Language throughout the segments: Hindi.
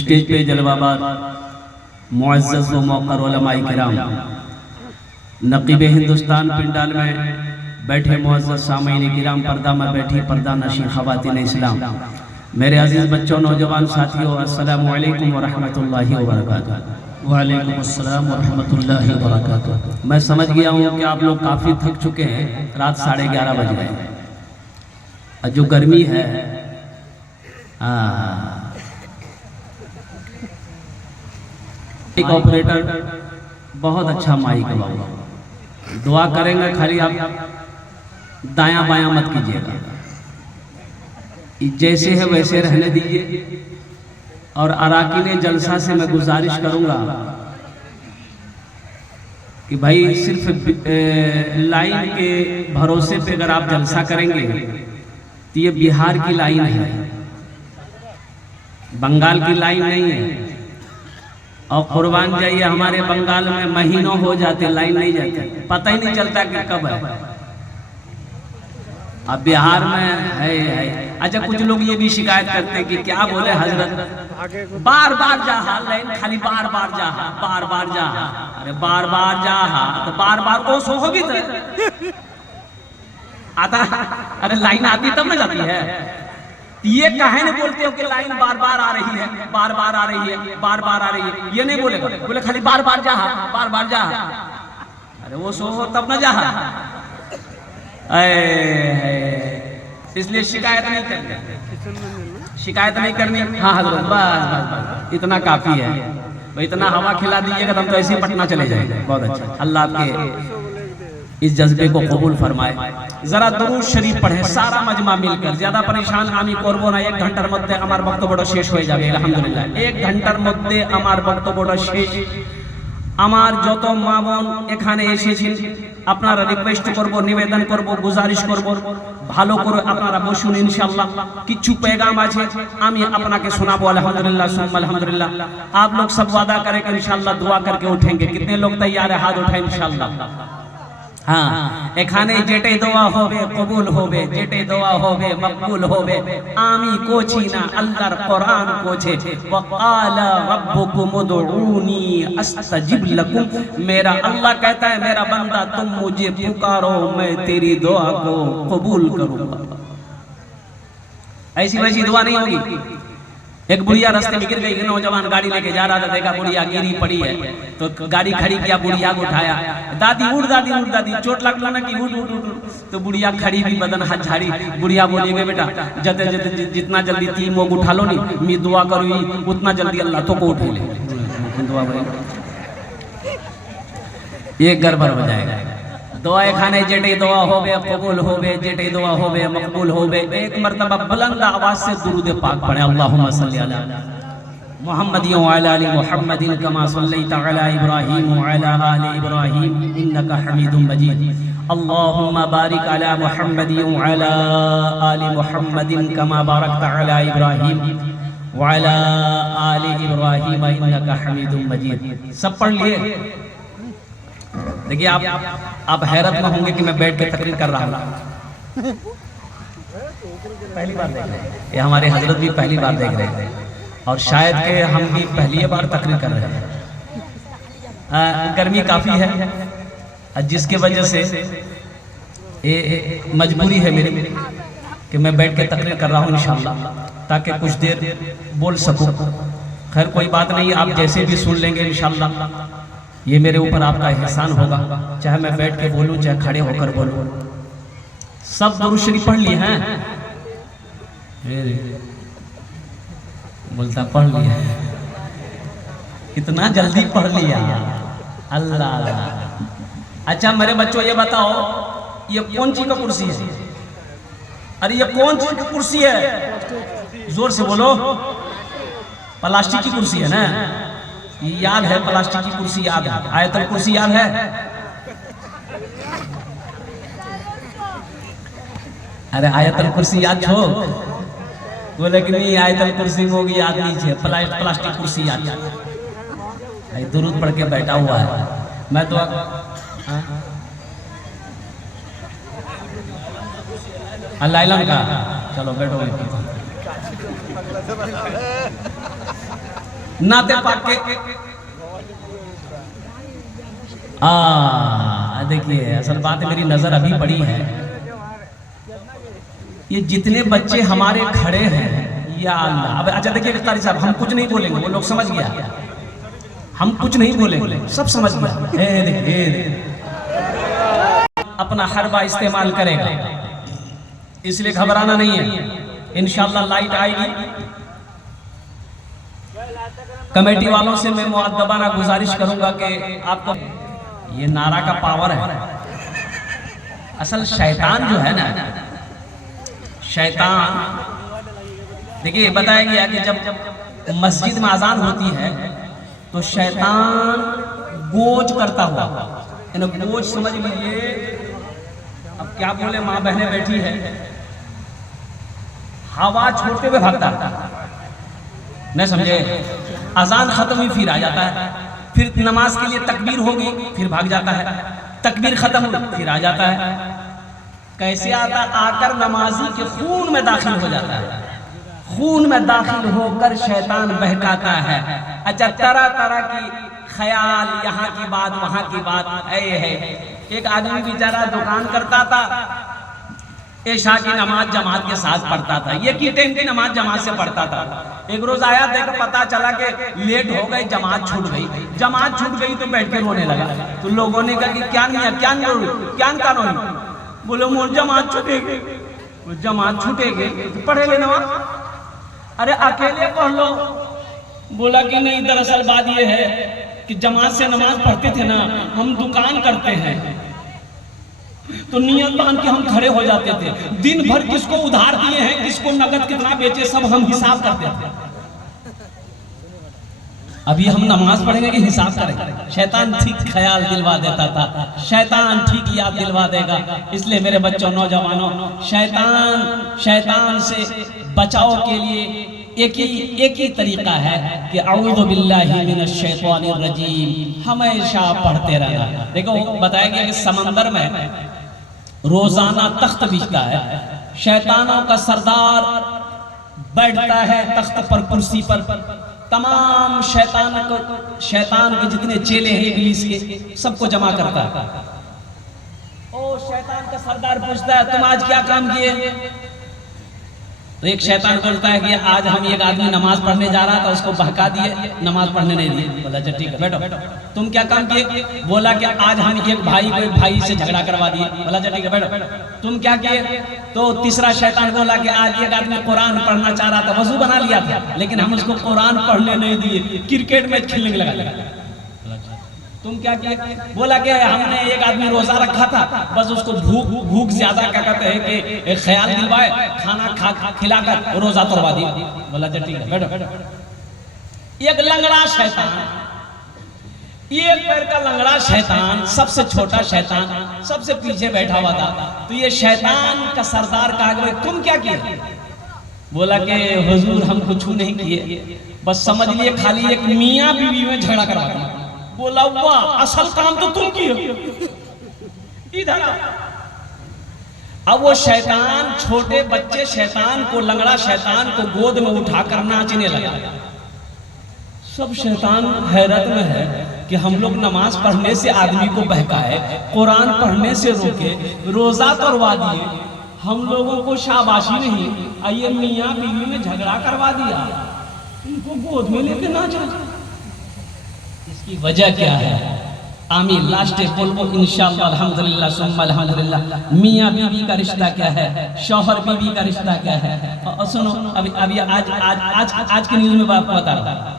स्टेज पे जलवाबाद मुअज़्ज़ज़ व मौक़र उलमाए किराम, नक़ीब हिंदुस्तान पिंडाल में बैठे मुअज़्ज़ज़ सामीन किराम, पर्दा में बैठी पर्दा नशीन ख़वातीन इस्लाम, मेरे अजीज़ बच्चों नौजवान साथियों, अस्सलामु अलैकुम व रहमतुल्लाहि व बरकातुहू। वालेकुम अस्सलाम व रहमतुल्लाहि व बरकातुहू। मैं समझ गया हूँ कि आप लोग काफ़ी थक चुके हैं, रात 11:30 बज गए और जो गर्मी है एक ऑपरेटर बहुत अच्छा माइक लगाओ, दुआ करेंगे, खाली आप दायां बायां मत कीजिएगा, जैसे है वैसे रहने दीजिए। और अराकीन जलसा से मैं गुजारिश करूंगा कि भाई सिर्फ लाइन के भरोसे पे अगर आप जलसा करेंगे तो ये बिहार की लाइन है, बंगाल की लाइन नहीं है। और कुर्बान जाइए, हमारे बंगाल में महीनों हो जाते लाइन नहीं जाती, पता ही नहीं चलता कि कब है। अब बिहार में है। अच्छा, कुछ लोग ये भी शिकायत करते हैं कि क्या बोले हजरत, बार बार जा लाइन, खाली बार बार जा, बार बार जा। अरे बार बार जा तो बार बार ओस होगी तो आता, अरे लाइन आती तब ना जाती है। ये काहे नहीं बोलते हो कि लाइन बार बार आ रही है, बार बार आ रही है, बार बार आ रही है, ये नहीं बोलेगा, बोले खाली बार बार जा, बार बार जा। अरे वो सो हो तब ना जा, इसलिए शिकायत नहीं करनी, शिकायत नहीं करनी। हाँ हजरत, बस बस बस इतना काफी है, इतना हवा खिला दीजिएगा तो हम तो ऐसे ही पटना चले जाएंगे। बहुत अच्छा, अल्लाह आपके इस जज्बे को कबूल फरमाए। जरा दुरूद शरीफ पढ़े सारा मजमा मिलकर, ज्यादा परेशान आमी करबो ना। 1 घंटार मध्य আমার বক্তব্যটা শেষ হয়ে যাবে আলহামদুলিল্লাহ। 1 ঘন্টার মধ্যে আমার বক্তব্যটা শেষ। আমার যত মা বোন এখানে এসেছেন আপনারা রিকোয়েস্ট করব, নিবেদন করব, গুজারিশ করব, ভালো করে আপনারা বসুন। ইনশাআল্লাহ কিছু पैगाम আছে আমি আপনাকে শোনাবো। अल्हम्दुलिल्लाह सुम्मा अल्हम्दुलिल्लाह। आप लोग सब वादा करें कि इंशाअल्लाह दुआ करके उठेंगे। कितने लोग तैयार है? हाथ उठाएं इंशाअल्लाह। हाँ, এখানে যেটাই দোয়া হবে কবুল হবে, যেটাই দোয়া হবে মকবুল হবে। আমি কোছি না, আল্লাহর কোরআন কোছে, ওয়াকালা রব্বুকুম উদউনি আস্তাজিব লাকুম। मेरा अल्लाह कहता है, मेरा बंदा तुम मुझे पुकारो, मैं तेरी दुआ को कबूल करूंगा। ऐसी वैसी दुआ नहीं होगी। एक बुढ़िया रास्ते में गिर गई, नौजवान गाड़ी लेके जा रहा था, देखा बुढ़िया गिरी पड़ी है तो गाड़ी खड़ी किया, बुढ़िया को उठाया, दादी उड़, दादी उड़, दादी चोट लगला ना कि उड़ उड़ उड़। तो बुढ़िया खड़ी भी, बदन हाथ झाड़ी। बुढ़िया बोली गई, बेटा जते जते जितना जल्दी 3 मोग उठा लो नहीं, मैं दुआ करूँ उतना जल्दी अल्लाह तो को उठे ले। दुआ ये गड़बड़ हो जाएगा। दुआ खाने जेटे दुआ होवे कबूल होवे, जेटे दुआ होवे मकबूल होवे। एक मर्तबा बुलंद आवाज से दुरूद पाक पढ़े, अल्लाहुम्मा सल्ली अला मुहम्मदिन व अला आलि मुहम्मदिन कमा सल्लैता अला इब्राहीम व अला आलि इब्राहीम इन्नका हमीदुम मजीद। अल्लाहुम्मा बारिक अला मुहम्मदिन व अला आलि मुहम्मदिन कमा बारकता अला इब्राहीम व अला आलि इब्राहीम इन्नका हमीदुम मजीद। सब पढ़ लिए? देखिए आप हैरत में होंगे कि मैं बैठ के तकरीर कर रहा हूँ, पहली बार देख रहे हैं। ये हमारे हजरत भी पहली बार देख रहे हैं और शायद के हम भी पहली बार तकरीर कर रहे हैं। गर्मी काफ़ी है, जिसके वजह से ये मजबूरी है मेरी कि मैं बैठ के तकरीर कर रहा हूँ इंशाअल्लाह, ताकि कुछ देर बोल सकूँ। खैर कोई बात नहीं, आप जैसे भी सुन लेंगे इंशाअल्लाह। ये मेरे ऊपर आपका एहसान होगा, चाहे मैं बैठ के बोलूं चाहे खड़े होकर बोलूं। सब दुरूद शरीफ पढ़ लिए हैं? बोलता पढ़ लिए। इतना जल्दी पढ़ लिया, अल्लाह। अच्छा मेरे बच्चों ये बताओ, ये कौन चीज का कुर्सी है? अरे ये कौन चीज की कुर्सी है? जोर से बोलो। प्लास्टिक की कुर्सी है ना? ये याद है, प्लास्टिक की कुर्सी याद है। आयतल कुर्सी याद है? अरे आयतल कुर्सी याद छो? बोले कि नहीं आयतल कुर्सी होगी याद नहीं है, प्लास्टिक कुर्सी याद है। दुरूद पढ़ के बैठा हुआ है। मैं तो अल्लाह का चलो बैठो। नाते पाक के देखिए असल बात मेरी नजर अभी पड़ी है, ये जितने बच्चे हमारे खड़े हैं या अल्लाह। अब अच्छा देखिए कारी साहब, हम कुछ नहीं बोलेंगे, वो लोग समझ गया, हम कुछ नहीं बोलेंगे, सब समझ गया। देखिए अपना हरबा इस्तेमाल करेगा, इसलिए घबराना नहीं है। इंशाल्लाह लाइट आएगी। कमेटी वालों से मैं मुअद्दबाना गुजारिश करूंगा कि आपको ये नारा का पावर है। असल शैतान जो है ना, शैतान देखिए बताया गया कि जब मस्जिद में अजान होती है तो शैतान गोज करता हुआ, गोज समझ लीजिए, अब क्या बोले, माँ बहनें बैठी है, हवा छोड़ते हुए भागता नहीं समझे। अजान खत्म हुई फिर आ जाता है, फिर नमाज के लिए तकबीर होगी फिर भाग जाता है, तकबीर खत्म हुई फिर आ जाता है। कैसे आता? आकर नमाजी के खून में दाखिल हो जाता है, खून में दाखिल होकर शैतान बहकाता है। अच्छा तरह तरह की ख्याल, यहाँ की बात वहाँ की बात है। एक आदमी बेचारा दुकान करता था, ऐशा की नमाज जमात के साथ पढ़ता था, ये की टाइम की नमाज जमात से पढ़ता था। एक रोज आया, देखो पता चला कि लेट हो गई, जमात छूट गई। जमात छूट गई तो बैठ के रोने लगा। तो लोगों ने कहा कि क्या कानून? बोलो मोर जमात छूटेगी, जमात छूटेगी तो पढ़े ले नमाज। अरे अकेले पढ़ लो। बोला कि नहीं, दरअसल बात ये है कि जमात से नमाज पढ़ते थे ना, हम दुकान करते हैं तो नियत बांध के हम खड़े हो जाते थे, दिन भर किसको उधार दिए हैं, किसको नगद कितना बेचे, सब हम हिसाब करते थे। अभी हम नमाज पढ़ेंगे कि हिसाब करेंगे? शैतान ठीक ख्याल दिलवा देता था, शैतान ठीक याद दिलवा देगा। इसलिए मेरे बच्चों, नौजवानों, शैतान से बचाव के लिए एक ही तरीका है कि अऊज़ु बिल्लाहि मिनश शैतानिर रजीम, हमेशा पढ़ते रहना। देखो बताया गया कि समंदर में रोजाना तख्त बिछता है, शैतानों का सरदार बैठता है तख्त पर, कुर्सी पर, तमाम शैतान के जितने चेले हैं इब्लीस के, सबको जमा करता है। ओ शैतान का सरदार पूछता है, तुम आज क्या काम किए? तो एक शैतान बोलता है कि आज हम एक आदमी नमाज पढ़ने जा रहा था, उसको बहका दिए, नमाज पढ़ने नहीं दिए। बोला अच्छा ठीक है बैठो। तुम क्या काम किए? बोला कि आज हम एक भाई को एक भाई से झगड़ा करवा दिए। बोला अच्छा ठीक है बैठो। तुम क्या किए? तो तीसरा शैतान बोला कि आज एक आदमी कुरान पढ़ना चाह रहा था, वजू बना लिया था, लेकिन हम उसको कुरान पढ़ने नहीं दिए, क्रिकेट मैच खेलने लगा दिया। तुम क्या किए? बोला कि हमने एक आदमी रोजा रखा था, बस उसको भूख ज्यादा क्या कहते हैं कि ख्याल दिलवाए, खाना खिलाकर रोजा तोड़वा दी। बोला अच्छा ठीक है बैठो। एक लंगड़ा शैतान, एक पैर का लंगड़ा शैतान, सबसे छोटा शैतान, सबसे पीछे बैठा हुआ था। तो ये शैतान का सरदार कहा कि तुम क्या किए? बोला कि हुजूर हम कुछ नहीं किए, बस समझ लिए खाली एक मियाँ बीवी में झगड़ा करवा दिया। बोला वाह, असल काम तो तुम किए, इधर अब वो शैतान, छोटे बच्चे शैतान को, लंगड़ा शैतान को गोद में उठाकर नाचने लगा। सब शैतान हैरत में है कि हम लोग नमाज पढ़ने से आदमी को बहकाए, कुरान पढ़ने से रोके, रोजा तोड़वा दिए, हम लोगों को शाबाशी नहीं, आइए मियाँ बीवी में झगड़ा करवा दिया, उनको गोद में लेके नाचा। इसकी वजह क्या है? आमीन लास्ट बोलबो इंशाअल्लाह, अल्हम्दुलिल्लाह सुम्मा अल्हम्दुलिल्लाह। मियाँ बीवी का रिश्ता क्या है, शौहर बीवी का रिश्ता क्या है? और सुनो अभी आज के न्यूज में आपको बता रहा हूँ,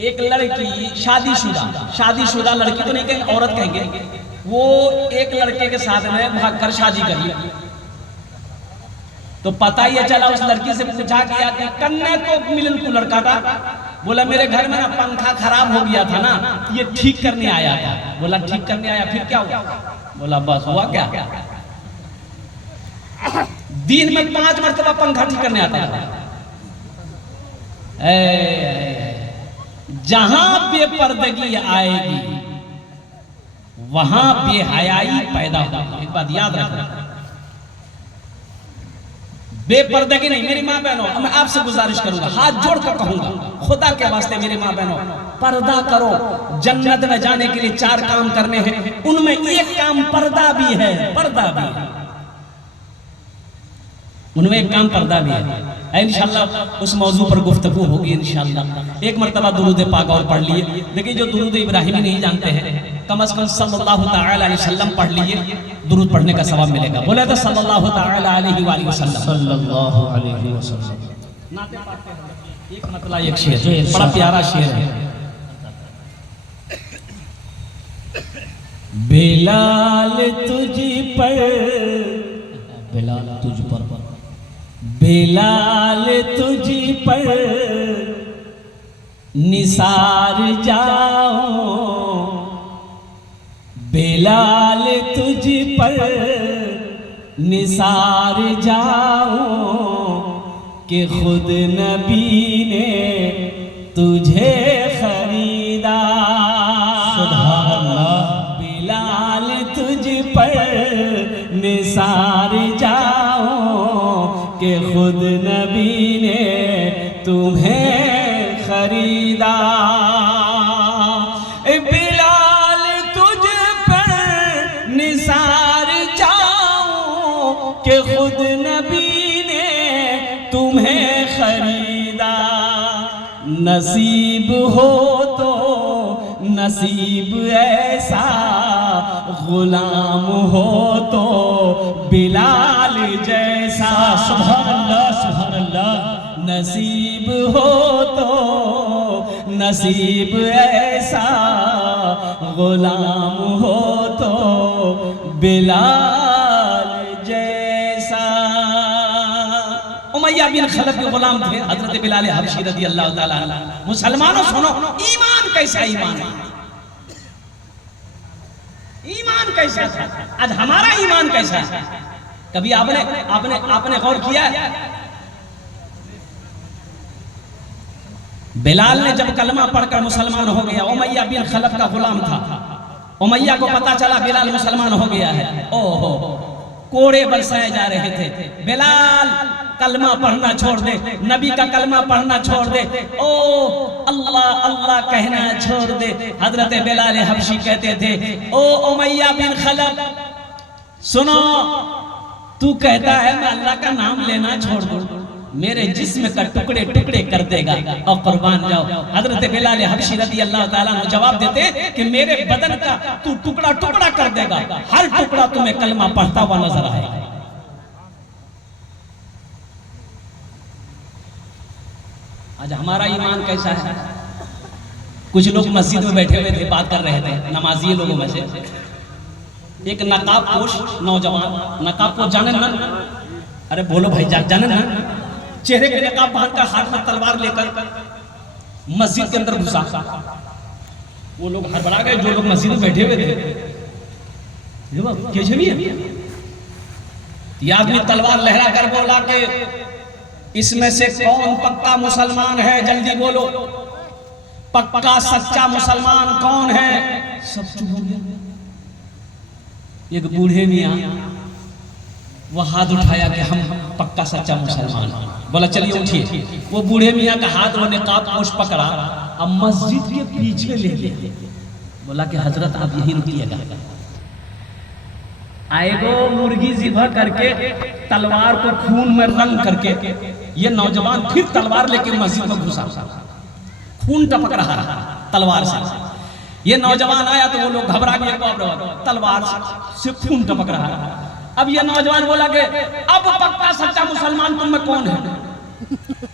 एक लड़की शादीशुदा लड़की तो नहीं कहेंगे, औरत कहेंगे, वो एक लड़के के साथ में भागकर शादी करी। तो पता ही चला, उस लड़की से पूछा गया कि कन्या तो मिलन को लड़का था, बोला मेरे घर में ना पंखा खराब हो गया था ना, ये ठीक करने आया था। बोला ठीक करने आया, फिर क्या हुआ? बोला बस हुआ क्या, दिन में 5 मरतबा पंखा ठीक करने आता था। जहां बेपर्दगी आएगी वहां बेहयाई पैदा होगी। एक बात याद रखना, बेपर्दगी नहीं। मेरी माँ बहनों, मैं आपसे गुजारिश करूंगा, हाथ जोड़कर कहूंगा, खुदा के वास्ते मेरी माँ बहनों, पर्दा करो। जन्नत में जाने के लिए 4 काम करने हैं, उनमें एक काम पर्दा भी है, पर्दा भी है, उनमें एक काम पर्दा भी है। इंशाअल्लाह उस मौजू पर गुफ्तगू होगी इंशाअल्लाह। एक मरतबा दुरूद पाक और पढ़ लिए। देखिए जो दुरूद इब्राहिमी नहीं जानते हैं, कम से कम सल्लल्लाहु तआला अलैहि वसल्लम पढ़ लिए, दुरूद पढ़ने का सवाब मिलेगा। बोले तो सल्लल्लाहु तआला अलैहि वसल्लम, सल्लल्लाहु अलैहि वसल्लम। नाते पढ़ते हैं, एक मतलब एक शेर, बड़ा प्यारा शेर है। बेलाल तुझ पर, बेलाल तुझ पर, बेलाल तुझ पर निसार जाओ, बेलाल तुझ पर निसार जाओ, कि खुद नबी ने तुझे खरीदा। सुभान अल्लाह। बेलाल तुझ पर निसार जाओ, कि खुद नबी ने तुम्हें खरीदा। बिलाल तुझ पर निसार जाओ, कि खुद नबी ने तुम्हें खरीदा। नसीब हो तो नसीब ऐसा, गुलाम हो तो बिलाल जैसा। सुभान अल्लाह, सुभान अल्लाह। नसीब हो तो नसीब ऐसा, गुलाम हो तो बिलाल जैसा। उमैया बिन खलफ के गुलाम थे हजरत बिलाल हबशी रज़ी अल्लाह ताला अन्हु। मुसलमानों सुनो, ईमान कैसा ईमान, ईमान कैसा था, आज हमारा ईमान कैसा है? कभी आपने आपने आपने गौर किया है? बिलाल ने जब कलमा पढ़कर मुसलमान हो गया, उमैया बिन खलफ का गुलाम था, उमैया को पता चला बिलाल मुसलमान हो गया है। ओहो, कोड़े बरसाए जा रहे थे, बिलाल कलमा पढ़ना छोड़ दे, नबी का कलमा पढ़ना छोड़ दे, ओ अल्लाह अल्लाह कहना छोड़ दे। हजरत बिलाल हबशी कहते थे, ओ उमैया बिन खलफ सुनो, तू कहता है मैं अल्लाह का नाम लेना छोड़ दूं, मेरे जिस्म का टुकड़े टुकड़े कर देगा और कुर्बान जाओ। हजरत बिलाल हबशी रज़ी अल्लाह ताला अन्हु जवाब देते कि मेरे बदन का तू टुकड़ा टुकड़ा कर देगा, हर टुकड़ा तुम्हें कलमा पढ़ता हुआ नजर आएगा। आज हमारा ईमान कैसा है? कुछ लोग मस्जिद में बैठे हुए थे, बात कर रहे थे, नमाजी लोगों में से एक नकाबपोश नौजवान, नकाबपोश जाने ना? अरे बोलो भाई, जाने ना? चेहरे पे नकाब बांधकर हाथ में तलवार लेकर मस्जिद के अंदर घुसा। वो लोग हड़बड़ा गए जो लोग मस्जिद में बैठे हुए थे, कैसे भी है? ये आदमी तलवार लहरा कर बोला कि इसमें से कौन पक्का मुसलमान है, जल्दी बोलो, पक्का सच्चा मुसलमान कौन है? सब चुप हो गया। एक बूढ़े मियां वो हाथ उठाया कि हम पक्का सच्चा मुसलमान। बोला चलिए उठिए। वो बूढ़े मियां का हाथ वो नकाबपोश पकड़ा, अब मस्जिद के पीछे ले गया। बोला कि हजरत आप यहीं रुकिएगा। आएगो मुर्गी ज़िबह करके तलवार को खून में रंग करके ये नौजवान फिर तलवार लेके मस्जिद में घुसा, खून टपक रहा तलवार से। ये नौजवान आया तो वो लोग घबरा गए, तलवार से खून टपक रहा। अब ये नौजवान बोला कि अब पक्का सच्चा मुसलमान तुम में कौन है?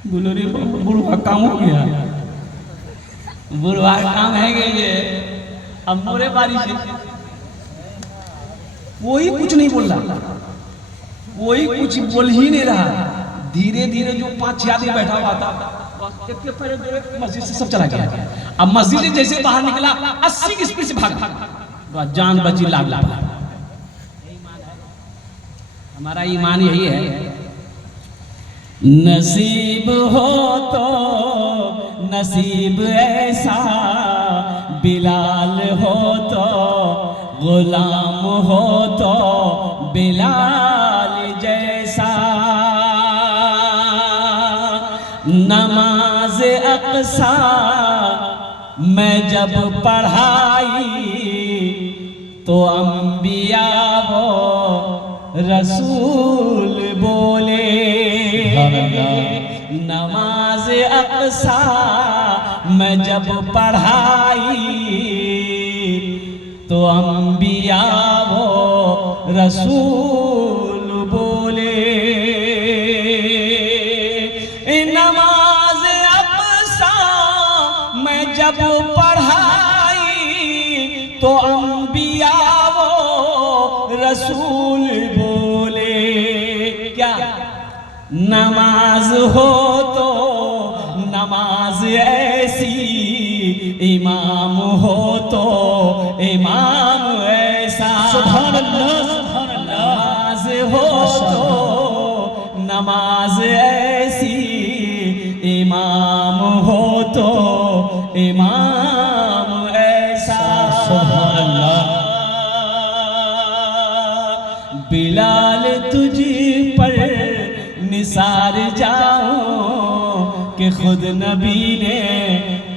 बोलो रे बुढ़वा काम हो गया, बुढ़वा काम है ये। अब मोरे बारी से कोई कुछ नहीं बोल रहा, कोई कुछ बोल ही नहीं रहा। धीरे धीरे जो 5-6 आदमी बैठा हुआ था मस्जिद से सब चला गया। अब मस्जिद से जैसे बाहर निकला 80 की स्पीड से भागा, जान बची लाग ला। हमारा ईमान यही है, नसीब हो तो नसीब ऐसा, बिलाल हो तो गुलाम हो तो बिलाल जैसा। नमाज अक़सा मैं जब पढ़ाई तो अंबिया वो रसूल बोले। नमाज अक़सा मैं जब पढ़ाई तो अंबिया वो रसूल बोले। नमाज अक़सा मैं जब पढ़ाई तो अंबिया वो रसूल बोले। क्या नमाज हो तो नमाज ऐसी, इमाम हो तो इमाम ऐसा। सुभान अल्लाह, सुभान अल्लाह। नमाज हो तो नमाज ऐसी, इमाम हो तो इमाम ऐसा। सुभान अल्लाह। बिलाल तुझ पर निसार जाऊं कि खुद नबी ने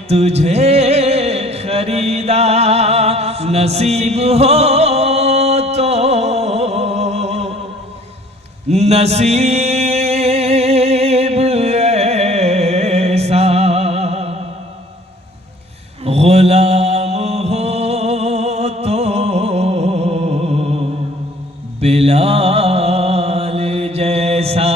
तुझे खरीदा। नसीब हो तो नसीब ऐसा, गुलाम हो तो बिलाल जैसा।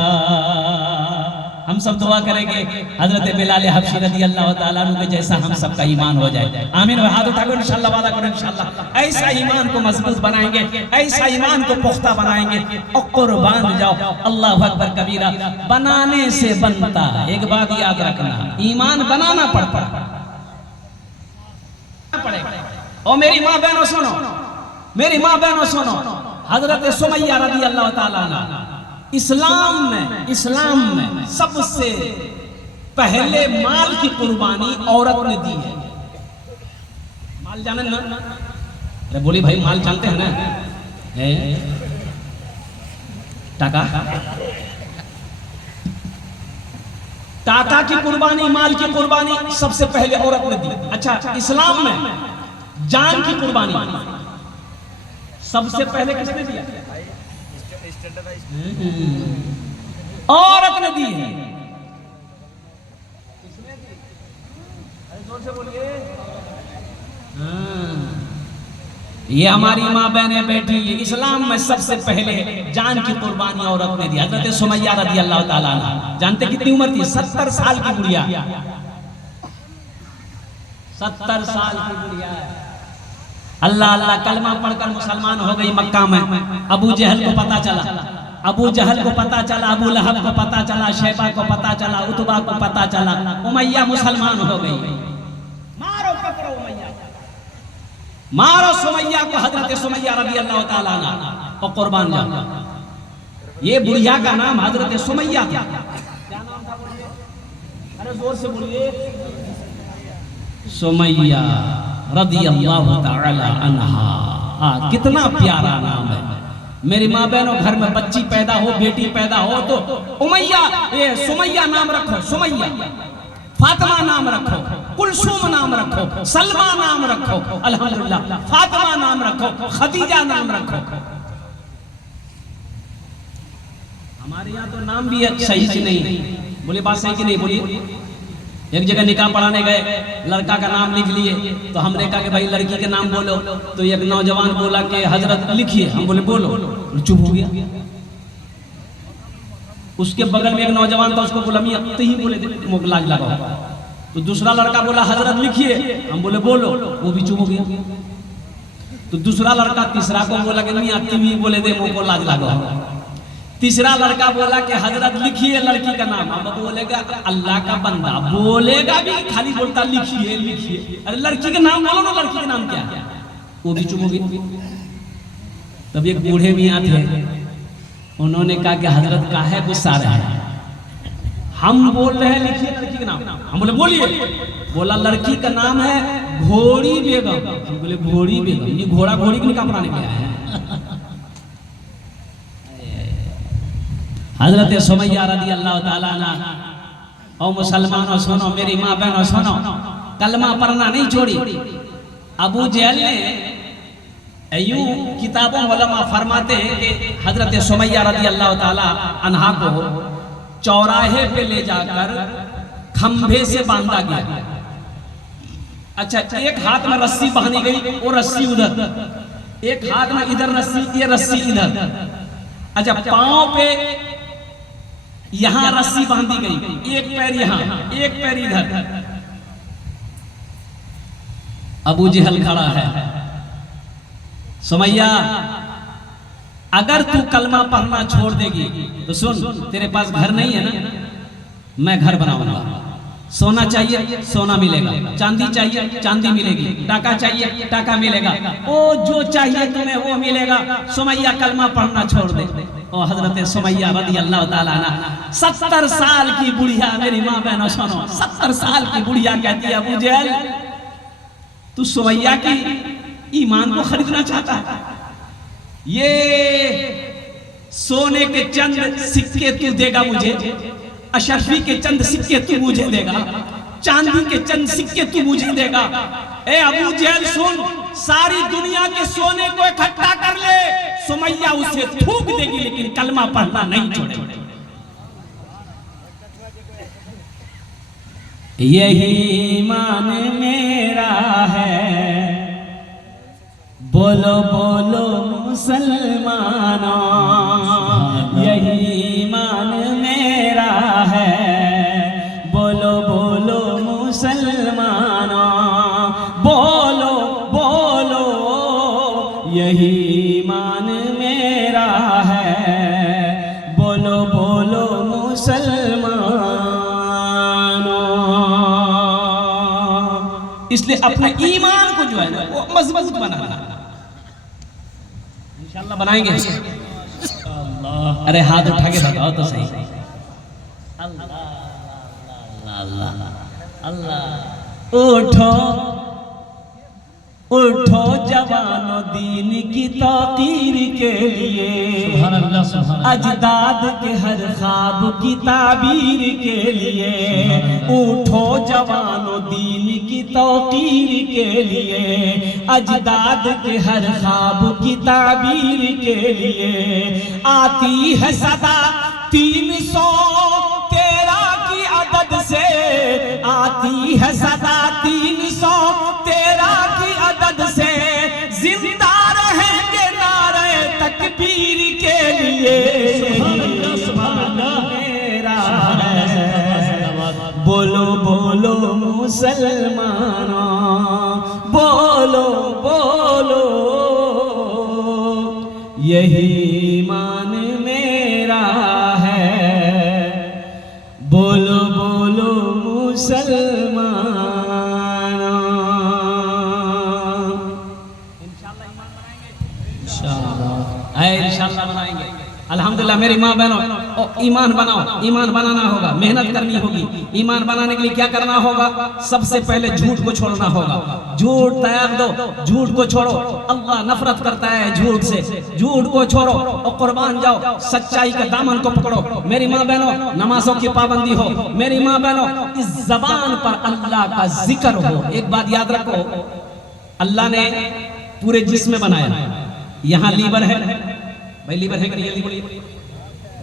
हम सब दुआ करेंगे हजरत बिलाल हबशी रज़ी अल्लाह ताला अन्हु के जैसा हम सबका ईमान हो जाए। आमीन। हाथ उठाकर इंशाअल्लाह वादा करो, इंशाअल्लाह ऐसा ईमान को मजबूत बनाएंगे, ऐसा ईमान को पुख्ता बनाएंगे और कुर्बान जाओ। अल्लाह अकबर कबीरा। बनाने से बनता, एक बात याद रखना, ईमान बनाना पड़ता पड़ेगा। और मेरी माँ बहनों सुनो, मेरी माँ बहनों सुनो, हजरत सुमैया रज़ी अल्लाह ताला अन्हा इस्लाम में सबसे पहले माल की कुर्बानी औरत ने दी है। माल जाने ना? अरे बोली भाई, माल जानते हैं ना? टाका टाका की कुर्बानी, माल की कुर्बानी सबसे पहले औरत ने दी। अच्छा, इस्लाम में जान की कुर्बानी सबसे पहले किसने दिया? औरत ने दी है। जोर से बोलिए। ये हमारी माँ बहनें बैठी है, इस्लाम में सबसे पहले जान की कुर्बानी औरत ने दी। हजरत सुमैया रज़ी अल्लाह ताला अन्हा, जानते कितनी उम्र थी? 70 साल की बुढ़िया। 70 साल की बुढ़िया अल्लाह अल्लाह कलमा पढ़कर मुसलमान हो गई मक्का में। अबू जहल को पता चला, अबू जहल को पता चला, अबू लहब को पता चला, शैबा को पता चला, उतबा को पता चला, उमैया मुसलमान हो गई। मारो पकड़ो उमैया, मारो सुमैया को। हजरत सुमैया रज़ी अल्लाह ताला अन्हा और कुर्बान जाओ। ये बुढ़िया का नाम हजरत सुमैया था। क्या नाम था बोलिए? अरे जोर से बोलिए। सुमैया रज़ी अल्लाह ताला अन्हा। कितना प्यारा नाम है। मेरी माँ बहनों, घर में बच्ची पैदा हो, बेटी पैदा हो तो उमैया, ये सुमैया नाम रखो। सुमैया, फातिमा नाम रखो, कुलसूम नाम रखो, सलमा नाम रखो, अल्हम्दुलिल्लाह फातिमा नाम रखो, खदीजा नाम रखो। हमारे यहाँ तो नाम भी सही से नहीं। बोले बात सही कि नहीं? बोलिए। एक जगह निकाह पढ़ाने गए, लड़का का नाम लिख लिए तो हमने कहा कि भाई लड़की के नाम बोलो। तो एक नौजवान बोला कि हजरत लिखिए। हम बोले बोलो, चुप हो गया। उसके बगल में एक नौजवान था, उसको बोला मियां तो ही बोले, मुख लाज लगाओ। तो दूसरा लड़का बोला हजरत लिखिए, हम बोले बोलो, वो भी चुप हो गया। तो दूसरा लड़का तीसरा को बोला कि नहीं आती भी बोले दे मुंह को लाज लगा। तीसरा लड़का बोला कि हजरत लिखिए लड़की का नाम। अब बोलेगा अल्लाह का बंदा बोलेगा भी, खाली बोलता लिखिए लिखिए, अरे लड़की का नाम बोलो ना, लड़की का नाम क्या है? वो भी चुप हो गई। तब एक बूढ़े मियां थे, उन्होंने कहा कि हजरत का है गुस्सा रहा है, हम बोल रहे हैं लिखिए लड़की का नाम। हम बोले बोलिए। बोला लड़की का नाम है घोड़ी बेगम। हम बोले घोड़ी बेगम, ये घोड़ा घोड़ी के निकाह पढ़ाने गया है। हजरत सुमैया रज़ी अल्लाह ताला अन्हा, और मुसलमानों सुनो, मेरी माँ बहनों सुनो, कलमा पढ़ना नहीं छोड़ी। अबू जहल ने यूं किताबों उलमा फरमाते हैं कि हजरत सुमैया रज़ी अल्लाह ताला अन्हा को चौराहे पे ले जाकर खंभे से बांधा गया। अच्छा, एक हाथ में रस्सी बांधी गई, वो रस्सी उधर, एक हाथ में इधर रस्सी, ये रस्सी इधर। अच्छा, पांव पे यहां रस्सी बांधी गई, एक पैर यहां, एक पैर इधर। अबू जहल खड़ा है, सुमैया अगर तू कलमा पढ़ना छोड़ देगी तो सुन, तेरे पास घर नहीं है ना, मैं घर बनाऊंगा। सोना चाहिए सोना मिलेगा, चांदी चाहिए चांदी मिलेगी, टाका चाहिए टाका मिलेगा, ओ जो चाहिए तुम्हें वो मिलेगा। सुमैया कलमा पढ़ना छोड़ दे। और हजरत सुमैया रज़ी अल्लाह ताला अन्हा 70 साल की बुढ़िया, मेरी माँ बहनों सुनो, 70 साल की बुढ़िया कहती है अबू जहल तू सुमैया की ईमान को खरीदना चाहता है? ये सोने के चंद सिक्के तू देगा मुझे, अशरफी के चंद सिक्के तू मुझे देगा, चांदी के चंद सिक्के तू मुझे देगा। ए अबू जहल सुन, सारी दुनिया के सोने को इकट्ठा कर ले, सुमैया उसे थूक देगी लेकिन कलमा पढ़ना नहीं छोड़ेगी। यही ईमान मेरा है, बोलो बोलो मुसलमानों, यही ईमान मेरा है, बोलो बोलो मुसलमानों, बोलो बोलो यही ईमान मेरा है, बोलो बोलो मुसलमानों। इसलिए अपने ईमान को जो है ना वो मजबूत बनाना, इंशाअल्लाह बनाएंगे। अरे हाथ उठा के बताओ तो सही। अल्लाह अल्लाह अल्लाह। उठो उठो जवानों दीन की ताकीर के लिए, अजदाद के हर ख्वाब की ताबीर के लिए। उठो जवानों दीन की ताकीर के लिए, अजदाद के हर ख्वाब की ताबीर के लिए। आती है सदा 313 की अदद से, आती है सदा 313 की अदद से, जिंदा रहेंगे नारे तकबीर के लिए। मेरा है, बोलो बोलो मुसलमानों, बोलो बोलो यही ईमान मेरा है, बोलो बोलो मुसलमानों। इंशाअल्लाह बनाएंगे। अल्हम्दुलिल्लाह मेरी माँ बहनों, ईमान बनाओ, ईमान बनाना होगा, मेहनत करनी होगी। ईमान बनाने के लिए क्या करना होगा? सबसे पहले झूठ को छोड़ना होगा। झूठ त्याग दो, झूठ को छोड़ो, अल्लाह नफरत करता है झूठ से। झूठ को छोड़ो और कुर्बान जाओ, सच्चाई का दामन को पकड़ो। मेरी माँ बहनों, नमाजों की पाबंदी हो। मेरी माँ बहनों, इस जबान पर अल्लाह का जिक्र हो। एक बात याद रखो, अल्लाह ने पूरे जिस्म में बनाया। यहाँ लीवर है भाई, लीवर है कि नहीं?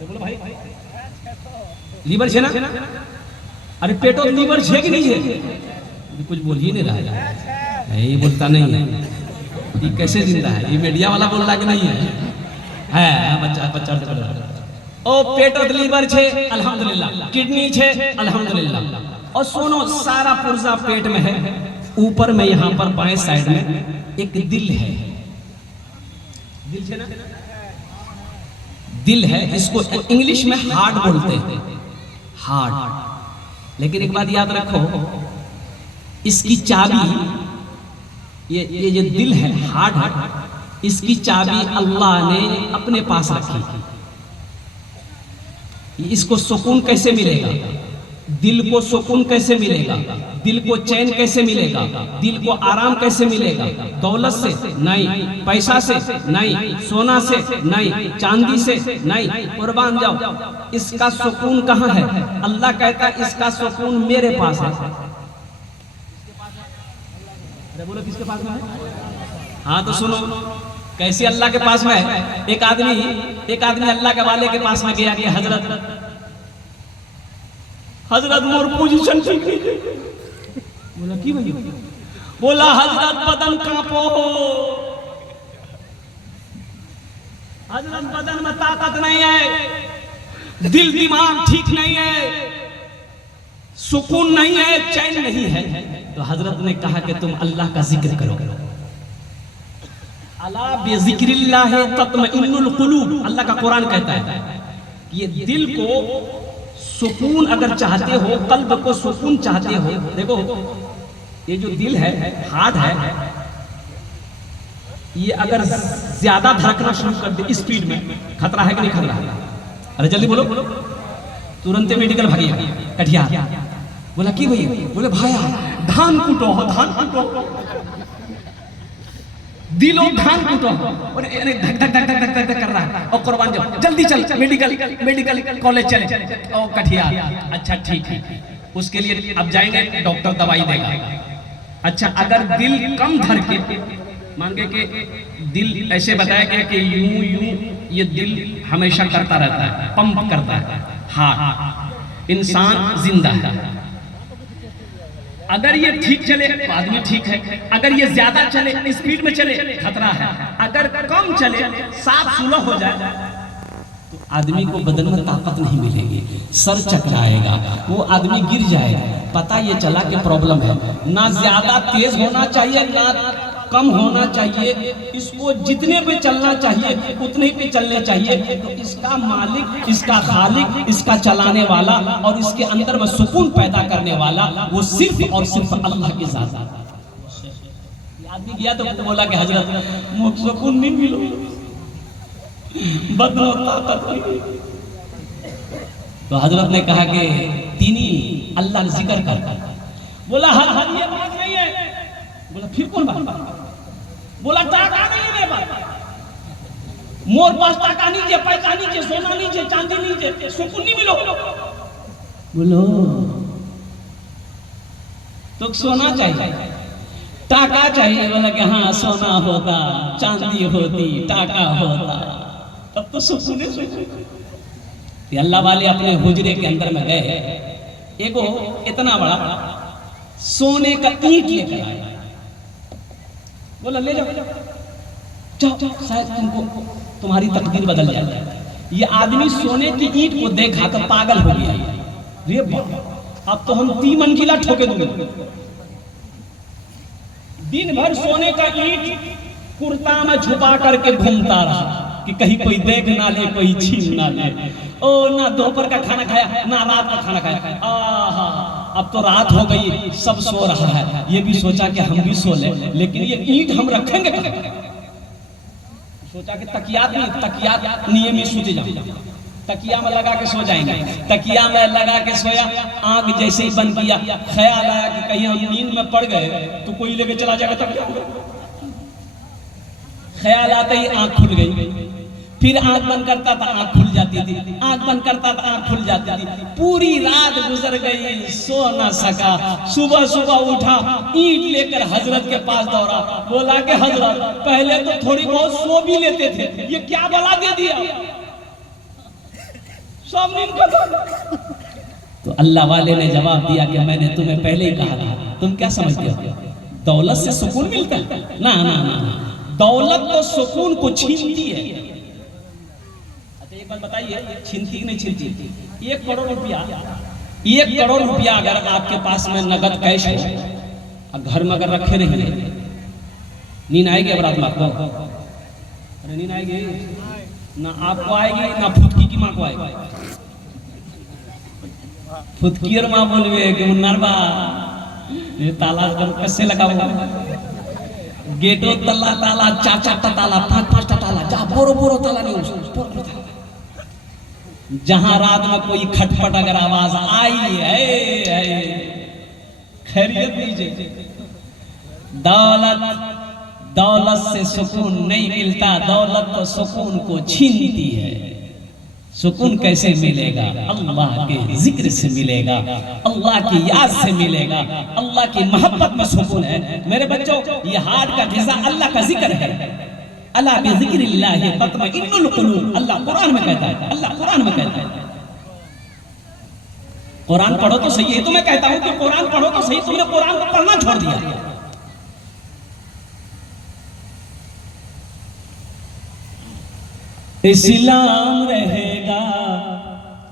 बोलो भाई, लीवर है ना? अरे पेटो लीवर है कि नहीं है? कुछ बोल ही नहीं रहा है, ये बोलता नहीं है। ये कैसे जिंदा है? ये मीडिया वाला बोल रहा कि नहीं है? बच्चा बच्चा ओ पेटो लीवर छे अल्हम्दुलिल्लाह, किडनी छे अल्हम्दुलिल्लाह, और सुनो, सारा पुर्जा पेट में है, ऊपर में यहाँ पर बाएं साइड में एक दिल है, दिल है ना, दिल है, इसको इंग्लिश में हार्ट बोलते हैं, हार्ट। लेकिन एक बात याद रखो, इसकी चाबी, ये जो दिल है, हार्ट है, इसकी चाबी अल्लाह ने अपने पास रखी। इसको सुकून कैसे मिलेगा, दिल को सुकून कैसे मिलेगा, दिल को चैन कैसे मिलेगा, दिल को आराम कैसे मिलेगा? दौलत से नहीं, पैसा से नहीं, सोना से नहीं, चांदी से नहीं, कुर्बान जाओ। इसका सुकून कहाँ है? अल्लाह कहता है इसका सुकून मेरे पास है। अरे बोलो किसके पास में है? हाँ तो सुनो, कैसे अल्लाह के पास में है? एक आदमी अल्लाह के वाले के पास में गया कि हजरत मोर पोजीशन ठीक है। बोला की भाई? बोला हजरत बदन कांपो, हजरत बदन में ताकत नहीं है, दिल दिमाग ठीक नहीं है, सुकून नहीं है, चैन नहीं है। तो हजरत ने कहा कि तुम अल्लाह का जिक्र करो। अला बिज़िक्रिल्लाह तत्मइन्नुल कुलूब, अल्लाह का कुरान कहता है ये दिल को सुकून अगर चाहते हो, कल्ब को सुकून चाहते हो, देखो ये जो दिल है, हार्ट है, ये अगर ज्यादा धड़कना शुरू कर दे स्पीड में, खतरा है कि नहीं खतरा है? अरे जल्दी बोलो, तुरंत मेडिकल भागिए कटिहार। बोला की भैया? बोले भाया धान कुटो, धान कुटो, दिलो धान कुटो, और धक धक धक धक धक कर रहा है, और कुर्बान जाओ, जल्दी चल मेडिकल कॉलेज चले, ओ कटिहार। अच्छा ठीक है, उसके लिए अब जाएंगे, डॉक्टर दवाई देगा। अच्छा अगर दिल कम धड़के, मान के कि दिल ऐसे बताया गया कि यूं यूं ये दिल हमेशा करता रहता है, पंप करता है, हार्ट, इंसान जिंदा है। अगर ये ठीक चले तो आदमी ठीक है, अगर ये ज्यादा चले, स्पीड में चले, खतरा है। अगर कम चले, साफ सुलह हो जाए, तो आदमी को बदन में ताकत नहीं मिलेगी, सर चकराएगा, वो आदमी गिर जाएगा। पता ये चला कि प्रॉब्लम है, ना ज्यादा तेज होना चाहिए ना कम होना चाहिए, इसको जितने पे चलना चाहिए उतने पे चलने चाहिए। तो इसका मालिक, इसका खालिक, इसका चलाने वाला और इसके अंदर में सुकून पैदा करने वाला वो सिर्फ और सिर्फ अल्लाह की जात है। आदमी गया तो बोला कि हजरत मुझे सुकून नहीं मिलो, बदलो ताकत नहीं। तो हजरत ने कहा कि तीनी अल्लाह का जिक्र कर। बोला हर ये बात नहीं है। बोला फिर कौन बात? बोला टाका नहीं है मेरे पास, मोर पास टाका नहीं है, पैसा नहीं है, सोना नहीं है, चांदी नहीं है, सुकून नहीं मिलो। बोलो तो सोना चाहिए, टाका चाहिए? बोला कि हाँ सोना होता, चांदी होती, टाका होता, तब तो सुकून है। अल्लाह वाले अपने हुजरे के अंदर में गए, एगो इतना बड़ा सोने का ईंट लेकर आया। बोला ले जाओ, जाओ, शायद तुमको तुम्हारी तकदीर बदल जाए। ये आदमी सोने की ईंट को देखा तो पागल हो गया, रे बाप अब तो हम 3 मंजिला ठोके दूंगे। दिन भर सोने का ईंट कुर्ता में छुपा करके घूमता रहा कि कहीं कोई देख ना ले, कोई छीन ना ले। ओ ना दोपहर का खाना खाया, ना रात का खाना खाया। आहा अब तो रात हो गई, सब सो रहा है, ये भी सोचा कि हम भी सो ले, लेकिन ये ईंट हम रखेंगे कहाँ? सोचा कि तकिया नियम ही सोचे जाओ, तकिया में लगा के सो जाएंगे। तकिया में लगा के सोया, आंख जैसे ही बंद किया, ख्याल आया कि कहीं हम नींद में पड़ गए तो कोई लेके चला जाएगा, तब क्या होगा? ख्याल आते ही आंख खुल गई, फिर आंख बंद करता था आंख खुल जाती थी, आंख बंद करता था आंख खुल जाती थी। पूरी रात गुजर गई, सो ना सका। सुबह उठा, ईंट लेकर हजरत के पास दौड़ा। बोला कि हजरत पहले तो थोड़ी बहुत सो भी लेते थे, ये क्या बला दे दिया? सब नींद खत्म। तो अल्लाह वाले ने जवाब दिया कि मैंने तुम्हें पहले ही कहा था, तुम क्या समझते हो दौलत से सुकून मिलता है? ना ना ना, दौलत तो सुकून को छीनती है। अच्छा एक बात बताइए, छीनती कि नहीं छीनती? 1 करोड़ रुपया 1 करोड़ रुपया अगर आपके पास में नगद कैश है और घर में अगर रखे रहिए, नींद आएगी अब रात में आपको? अरे नींद आएगी ना आपको आएगी ना फुटकी की माँ को आएगी। फुटकी और माँ बोलवे कि मुन्नार बा ये ताला कैसे लगाओ, गेटो तल्ला ताला 4-4 ताला 5-5 ताला जा बोरो ताला नहीं बोरो ताला। जहां रात में कोई खटपट अगर आवाज आई है खैरियत दीजिए। दौलत से सुकून नहीं मिलता, दौलत तो सुकून को छीनती है। सुकून कैसे मिलेगा? अल्लाह के जिक्र से मिलेगा, अल्लाह की याद से मिलेगा, अल्लाह की मोहब्बत में सुकून है। मेरे बच्चों, ये हार्ट का ग़िज़ा अल्लाह का जिक्र है। अला बिज़िक्रिल्लाहि तत्मइन्नुल क़ुलूब, अल्लाह कुरान में कहता है, अल्लाह कुरान में कहता है। कुरान पढ़ो तो सही है, तो मैं कहता हूं कि कुरान पढ़ो तो सही, तुमने कुरान को पढ़ना छोड़ दिया। इस्लाम रहेगा,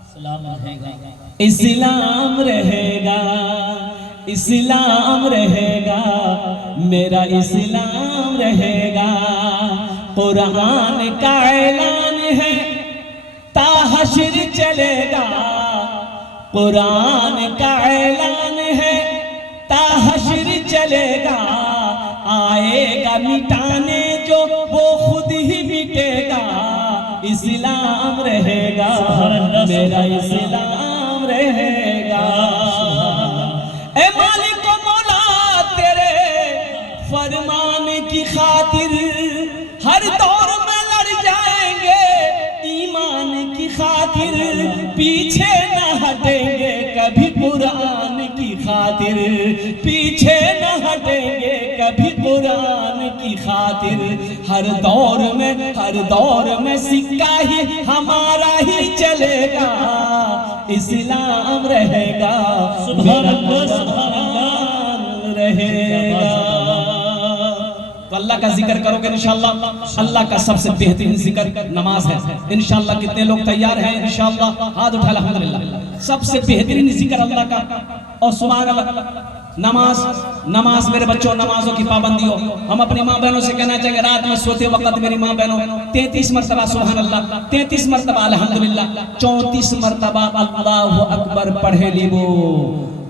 इस्लाम रहेगा, इस्लाम रहेगा, इस्लाम रहेगा, मेरा इस्लाम रहेगा। कुरान का ऐलान है ता हश्र चलेगा, कुरान का ऐलान है ता हश्र चलेगा। आएगा मिटाने जो वो खुद ही मिटेगा। इस्लाम रहेगा, मेरा इस्लाम रहेगा। ए मालिक मौला तेरे फरमान की खातिर हर दौर में लड़ जाएंगे, ईमान की खातिर पीछे न हटेंगे कभी, कुरान की खातिर पीछे न हटेंगे कभी, कुरान की खातिर। हर दौर में सिक्का ही हमारा ही चलेगा। इस्लाम रहेगा, मेरा कुरान रहेगा। तो अल्लाह का जिक्र करोगे इंशाअल्लाह। अल्लाह का सबसे बेहतरीन जिक्र नमाज है इंशाअल्लाह। कितने लोग तैयार हैं इंशाअल्लाह? हाथ उठा अल्हम्दुलिल्लाह। सबसे बेहतरीन जिक्र अल्लाह का। और सुभान अल्लाह, नमाज मेरे बच्चों, नमाजों की पाबंदी हो। हम अपनी माँ बहनों से कहना चाहिए, रात में सोते वक्त मेरी माँ बहनों 33 मरतबा सुभान अल्लाह, 33 मरतबा अल्हम्दुलिल्लाह, 34 मरतबा अल्लाहु अकबर पढ़े लीबो।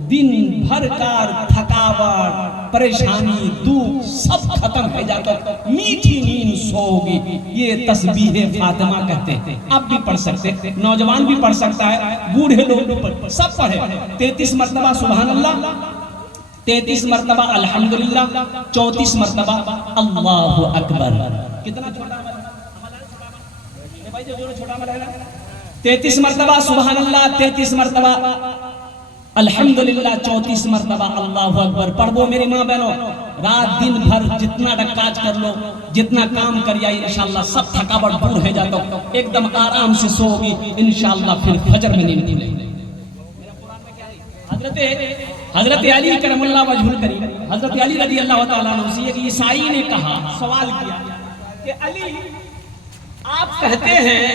दिन भर का थकावट, परेशानी, दुख सब खत्म हो जाता, मीठी नींद सोओगी। ये तस्बीह फातिमा कहते हैं। आप भी पढ़ सकते, नौजवान भी पढ़ सकता है, बूढ़े लोग भी सब पढ़े। 33 मरतबा सुभान अल्लाह, 33 मरतबा अल्हम्दुलिल्लाह, 34 मरतबा अल्लाहु अकबर। कितना छोटा भाई, जो छोटा अमल है ना। 33 मरतबा सुभान अल्लाह, 33 मरतबा अल्हम्दुलिल्लाह, 34 मरतबा अल्लाहु अकबर पढ़ वो मेरी माँ बहनों। रात दिन भर जितना काज कर लो, जितना काम कर जाए इंशाअल्लाह सब थकावट दूर हो जाता, एकदम आराम से सोओगी इंशाअल्लाह। फिर फजर में नींद खुलेगी। हजरत अली करमुल्लाह वजहुल करीम, हजरत अली रजी अल्लाह तआला अन्हु से एक ईसाई ने कहा, सवाल किया कि अली आप कहते हैं